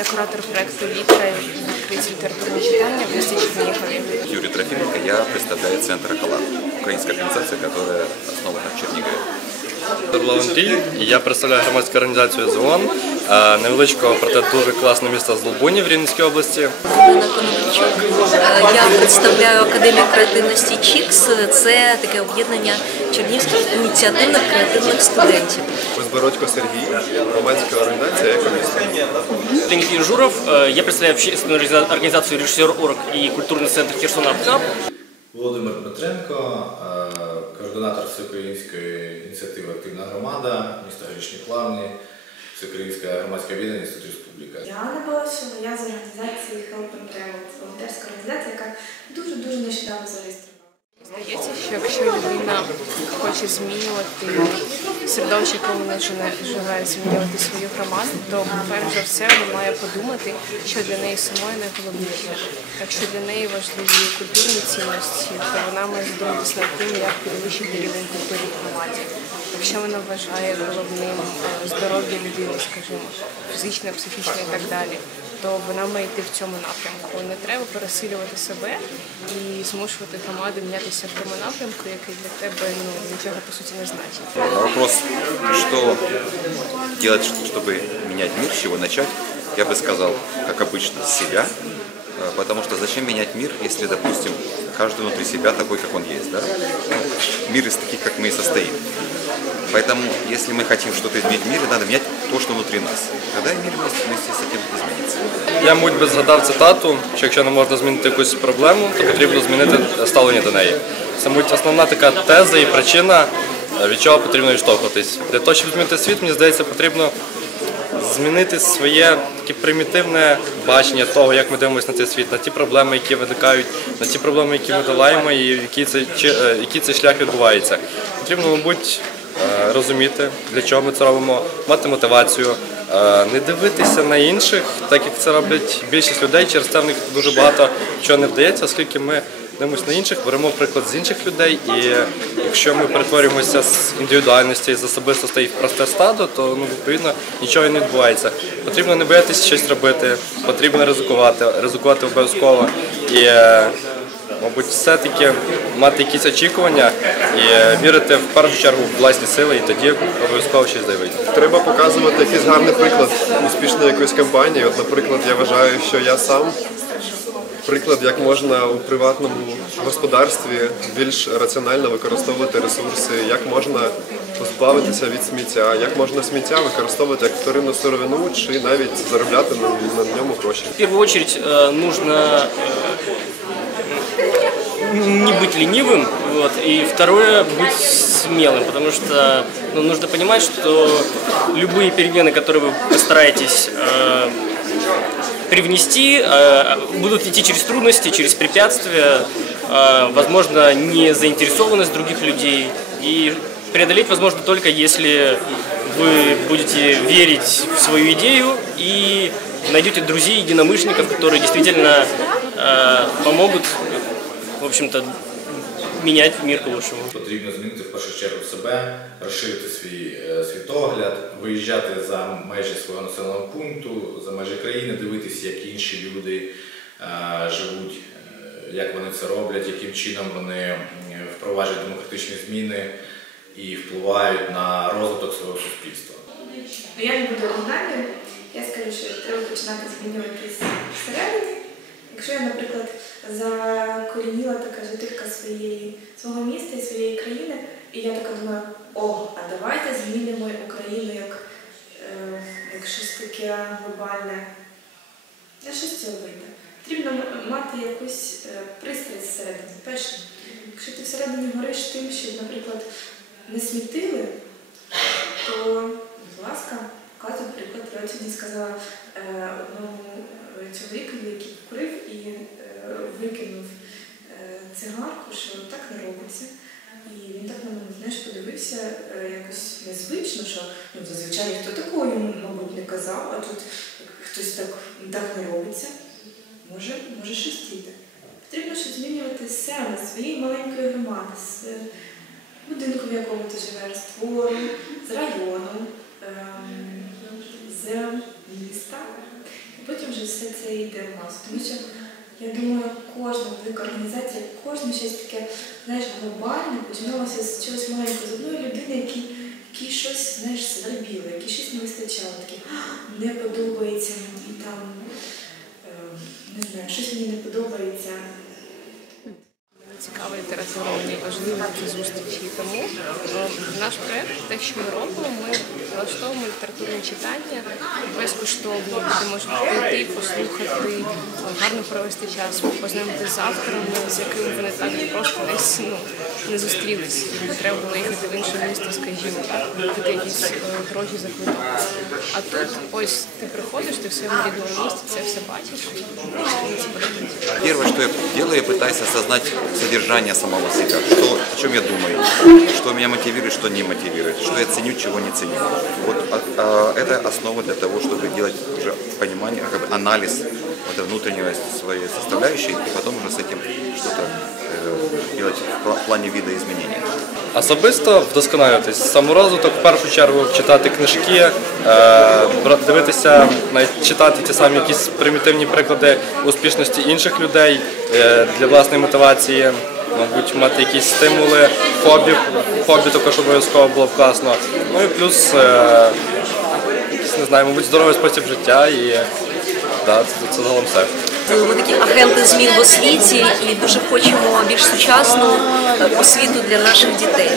Я куратор проекту Літера відкриті літературні читання в місті Чернігові. Юрий Трофименко, я представляю Центр «Акалат», украинская организация, которая основана в Чернигове. Я представляю громадську організацію ЗООН, е, невеличкого, проте дуже класного міста Злобуні в Рівненській області. Е, Я представляю Академію креативності ЧІКС. Це таке об'єднання чернівських ініціативних креативних студентів. Безбородько Сергій, громадська організація «Екоміст». Леонид Инжуров. Э, Я представляю общественную организа- организацию «Режиссер Орг» и культурный центр Херсон Арт Володимир Дмитренко, е, координатор Всеукраїнської ініціативи Активна громада, міста Горішні Плавні, Всеукраїнська громадська об'єднання Інститут Республіка. Я Анна Балашова, я з організації Help and Travel, волонтерська організація, яка дуже-дуже нещодавно зареєстрована. Здається, що якщо людина хоче змінювати середовище, в якому вона живе, змінювати свою громаду, то перш за все вона має подумати, що для неї самої найголовніше. Якщо для неї важливі культурні цінності, то вона має задуматися над тим, як підвищити рівень культури в громаді. Якщо вона вважає головним е, здоров'я людини, скажімо, фізичне, психічне і так далі, то вона має йти в цьому напрямку. Не треба пересилювати себе і змушувати громаду мінятися в тому напрямку, який для тебе ну нічого по суті не значить. На вопрос, что делать, чтобы менять мир, с чего начать, я бы сказал, как обычно, с себя. Э, Потому что зачем менять мир, если, допустим, каждый внутри себя такой, как он есть, да? Ну, Мир из таких, как мы и состоит. Поэтому, если мы хотим что-то изменить в мире, надо менять то, что внутри нас. Тогда и мир вместе, вместе с этим изменится. Я, мабуть, би згадав цитату, що якщо не можна змінити якусь проблему, то потрібно змінити ставлення до неї. Це, мабуть, основна така теза і причина, е, від чого потрібно відштовхуватись. Для того, щоб змінити світ, мені здається, потрібно змінити своє таке примітивне бачення того, як ми дивимося на цей світ, на ті проблеми, які виникають, на ті проблеми, які ми долаємо, і який цей, чи- е, який цей шлях відбувається. Потрібно, мабуть, е, розуміти, для чого ми це робимо, мати мотивацію, е, не дивитися на інших, так як це роблять більшість людей. Через це в них дуже багато чого не вдається, оскільки ми дивимося на інших, беремо приклад з інших людей, і якщо ми перетворюємося з індивідуальності, з особистостей в просте стадо, то ну відповідно нічого не відбувається. Потрібно не боятися щось робити, потрібно ризикувати, ризикувати обов'язково. І е, мабуть, все-таки мати якісь очікування і е, вірити в першу чергу в власні сили, і тоді обов'язково щось зайвить. Треба показувати якийсь гарний приклад успішної якоїсь кампанії. От, наприклад, я вважаю, що я сам приклад, як можна у приватному господарстві більш раціонально використовувати ресурси, як можна позбавитися від сміття, як можна сміття використовувати як вторинну сировину чи навіть заробляти на, на ньому гроші. В очередь э, нужно э, не быть ленивым, вот, и второе быть смелым, потому что ну, нужно понимать, что любые перемены, которые вы постараетесь э, привнести, э, будут идти через трудности, через препятствия, э, возможно, не заинтересованность других людей, и преодолеть возможно только если вы будете верить в свою идею и найдете друзей, единомышленников, которые действительно э, помогут, в общем-то, менять мир к лучшему. Потрібно змінити в першу чергу себе, розширити свій е, світогляд, виїжджати за межі свого населеного пункту, за межі країни, дивитися, як інші люди е, живуть, е, як вони це роблять, яким чином вони впроваджують демократичні зміни і впливають на розвиток свого суспільства. Ну, Я не буду оригінальною, я скажу, що треба починати змінюватись всередині. Якщо я, наприклад, закорініла така жителька своєї, свого міста і своєї країни, і я така думаю, о, а давайте змінимо Україну як, е, як щось таке глобальне. Я щось цього вийде. Потрібно мати якусь е, пристрасть всередині. Перше, якщо ти всередині гориш тим, що, наприклад, не смітили, то, будь ласка, показуй приклад. Я сьогодні сказала е, одному е, чоловікові, який викинув е, цигарку, що так не робиться. І він так на мене знаєш, подивився е, якось незвично, що ну, зазвичай ніхто такого йому, мабуть, не казав, а тут хтось так, так не робиться. Може, може щось. Потрібно щось змінювати з себе, своєї маленької громади, з е, будинку, в якому ти живеш, з двору, з району, з міста. і потім вже все це йде в нас. Тому що я думаю, кожна велика організація, кожне щось таке, знаєш, глобальне починалося з чогось маленького, з одної людини, який, який щось, знаєш, свербіло, який щось не вистачало, таке не подобається мені там, е, не знаю, щось мені не подобається. Література, важливі зустрічі. Тому е, наш проект, те, що ми робимо, ми влаштовуємо літературні читання безкоштовно. Люди можуть прийти, послухати, гарно провести час, познайомитися з авторами, з якими вони так просто не, с- ну, не зустрілись. Треба було їхати в інше місто, скажімо так, якісь е, гроші за квиток. А тут ось ти приходиш, ти в своєму рідному місті це все бачиш. Первое, что я делаю, я пытаюсь осознать содержание самого себя, что, о чем я думаю, что меня мотивирует, что не мотивирует, что я ценю, чего не ценю. Вот а, а, это основа для того, чтобы делать уже понимание, как бы анализ вот этой внутренней своей составляющей, и потом уже с этим что-то э, делать в пла- плане видоизменения. Особисто вдосконалюватись саморозвиток, в першу чергу читати книжки, е, бра- дивитися, навіть читати ті самі якісь примітивні приклади успішності інших людей е, для власної мотивації, Мабуть, мати якісь стимули, хобі, хобі також обов'язково було б класно. Ну і плюс, е, не знаю, мабуть, здоровий спосіб життя і да, це, загалом все. Ми такі агенти змін в освіті і дуже хочемо більш сучасну е, освіту для наших дітей.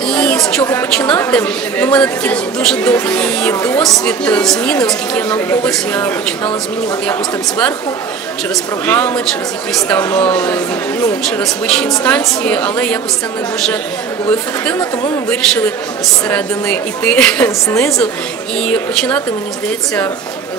І з чого починати? Ну, У мене такий дуже довгий досвід е, зміни, оскільки я науковець, я починала змінювати якось так зверху, через програми, через якісь там е, ну через вищі інстанції, але якось це не дуже було ефективно, тому ми вирішили зсередини йти знизу і починати, мені здається,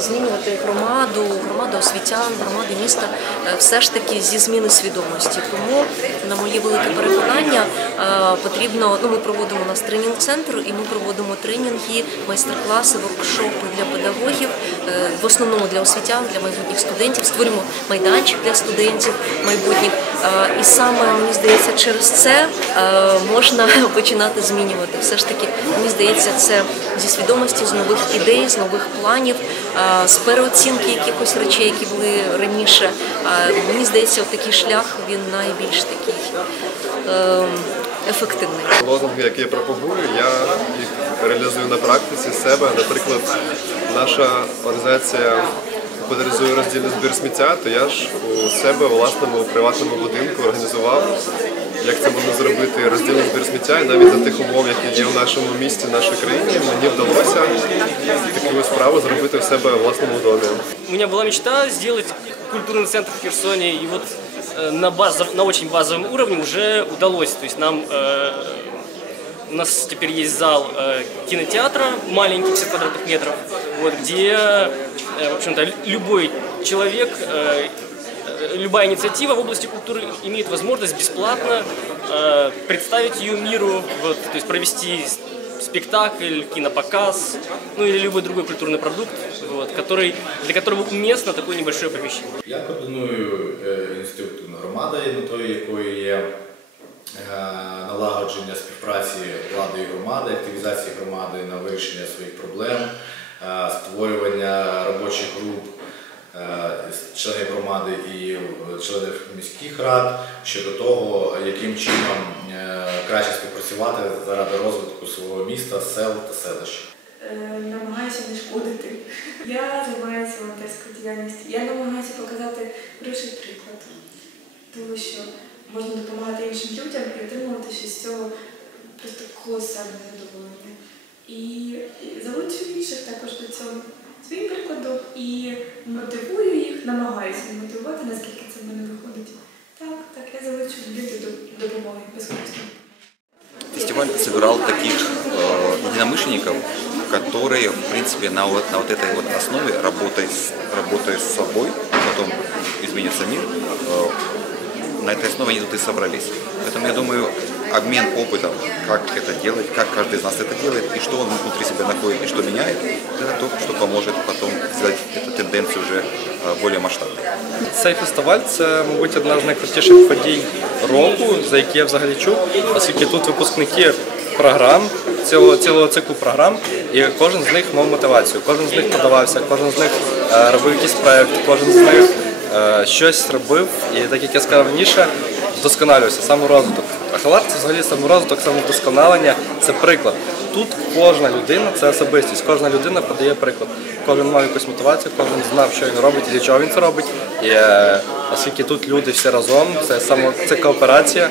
змінювати громаду, громаду освітян, громади міста е, все ж таки зі зміни свідомості. Тому, на моє велике переконання, е, потрібно. Ну, ми проводимо у нас тренінг-центр, і ми проводимо тренінги, майстер-класи, воркшопи для педагогів, е, в основному для освітян, для майбутніх студентів. Створюємо майданчик для студентів майбутніх. І саме мені здається, через це можна починати змінювати. Все ж таки, мені здається, це зі свідомості, з нових ідей, з нових планів, з переоцінки якихось речей, які були раніше. Мені здається, такий шлях він найбільш такий е, ефективний. Лозунги, які я пропагую, я їх реалізую на практиці себе. Наприклад, наша організація популяризує роздільний збір сміття, то я ж у себе власному приватному будинку організував, як це можна зробити, роздільний збір сміття. І навіть за тих умов, які є в нашому місті, в нашій країні, мені вдалося таку справу зробити в себе у власному домі. У меня была мечта сделать культурный центр в Херсоне, и вот э, на, базов, на очень базовом уровне уже удалось. То есть нам э, у нас теперь есть зал э, кинотеатра, маленький, 50 квадратных метров, вот, где, э, в общем-то, лю- любой человек, э, э, любая инициатива в области культуры имеет возможность бесплатно э, представить ее миру, вот, то есть провести спектакль, кинопоказ, ну или любой другой культурный продукт, вот, который, для которого уместно такое небольшое помещение. Я координую е, інститут громади, метою якої є е, налагодження співпраці влади і громади, активізації громади на вирішення своїх проблем, е, створювання робочих груп З членів громади і е, членів міських рад щодо того, яким чином е, краще співпрацювати заради розвитку свого міста, сел та селища. Е, намагаюся не шкодити. Я займаюся волонтерською діяльністю. Я намагаюся показати хороший приклад, того, що можна допомагати іншим людям і отримувати щось з цього просто колосальне задоволення. І залучую інших також до цього своїм прикладом і мотивую їх, намагаюся мотивувати, наскільки це в мене виходить. Так, так, я залучую людей до допомоги безкорисно. Фестиваль собирал таких э, единомышленников, которые, в принципе, на вот, на вот этой вот основе, работая с, работая с собой, потом изменится мир, э, на этой основе они тут и собрались. Поэтому я думаю, обмен опытом, как это делать, как каждый из нас это делает, и что он внутри себя находит, и что меняет, это то, что поможет потом сделать эту тенденцию уже э, более масштабной. Цей фестиваль це, мабуть, одна з найкрутіших подій року, за які я взагалі чув, оскільки тут випускники програм, цілого, цілого циклу програм, і кожен з них мав мотивацію. Кожен з них подавався, кожен з них е, робив якийсь проєкт, кожен з них е, щось робив. І так як я сказав раніше, вдосконалювався, саморозвиток. А халат це взагалі саморозвиток, самовдосконалення це приклад. Тут кожна людина це особистість, кожна людина подає приклад. Кожен мав якусь мотивацію, кожен знав, що він робить і для чого він це робить. Е, оскільки тут люди всі разом, це само це кооперація,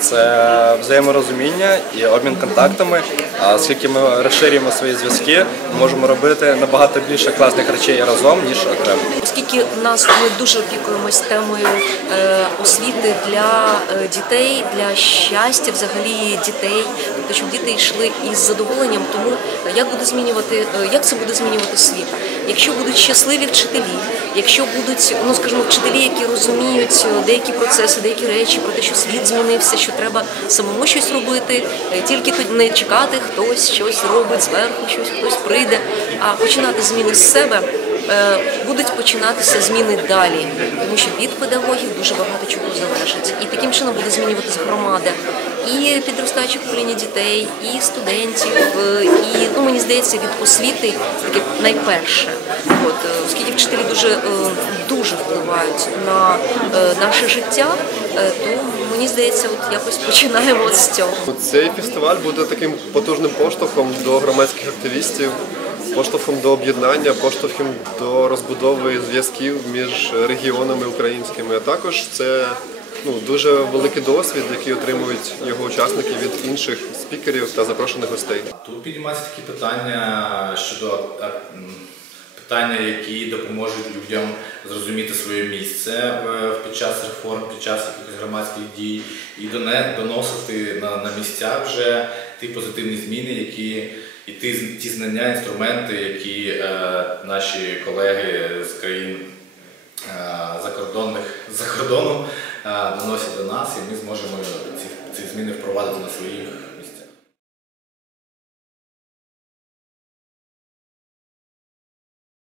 це взаєморозуміння і обмін контактами. А оскільки ми розширюємо свої зв'язки, ми можемо робити набагато більше класних речей разом, ніж окремо. Оскільки в нас ми дуже опікуємось темою е, освіти для е, дітей, для щастя взагалі дітей, тобто щоб діти йшли із задоволенням, тому як буде змінювати, е, як це буде змінювати світ? Якщо будуть щасливі вчителі, якщо будуть, ну скажімо, вчителі, які розуміють деякі процеси, деякі речі про те, що світ змінився, що треба самому щось робити, е, тільки не чекати, хтось щось робить зверху, щось хтось прийде, а починати зміни з себе. Е, будуть починатися зміни далі, тому що від педагогів дуже багато чого залежить. І таким чином буде змінюватися громада і підростаюче покоління дітей, і студентів, е, і ну мені здається, від освіти таке найперше. От е, оскільки вчителі дуже дуже впливають на наше життя, то мені здається, от якось починаємо з цього. Цей фестиваль буде таким потужним поштовхом до громадських активістів, поштовхом до об'єднання, поштовхом до розбудови зв'язків між регіонами українськими. А також це ну, дуже великий досвід, який отримують його учасники від інших спікерів та запрошених гостей. Тут піднімаються такі питання щодо питання, які допоможуть людям зрозуміти своє місце під час реформ, під час якихось громадських дій і доносити на місця вже ті позитивні зміни, які і ті, ті знання, інструменти, які е, наші колеги з країн е, закордонних за кордону е, доносять до нас, і ми зможемо ці, ці зміни впровадити на своїх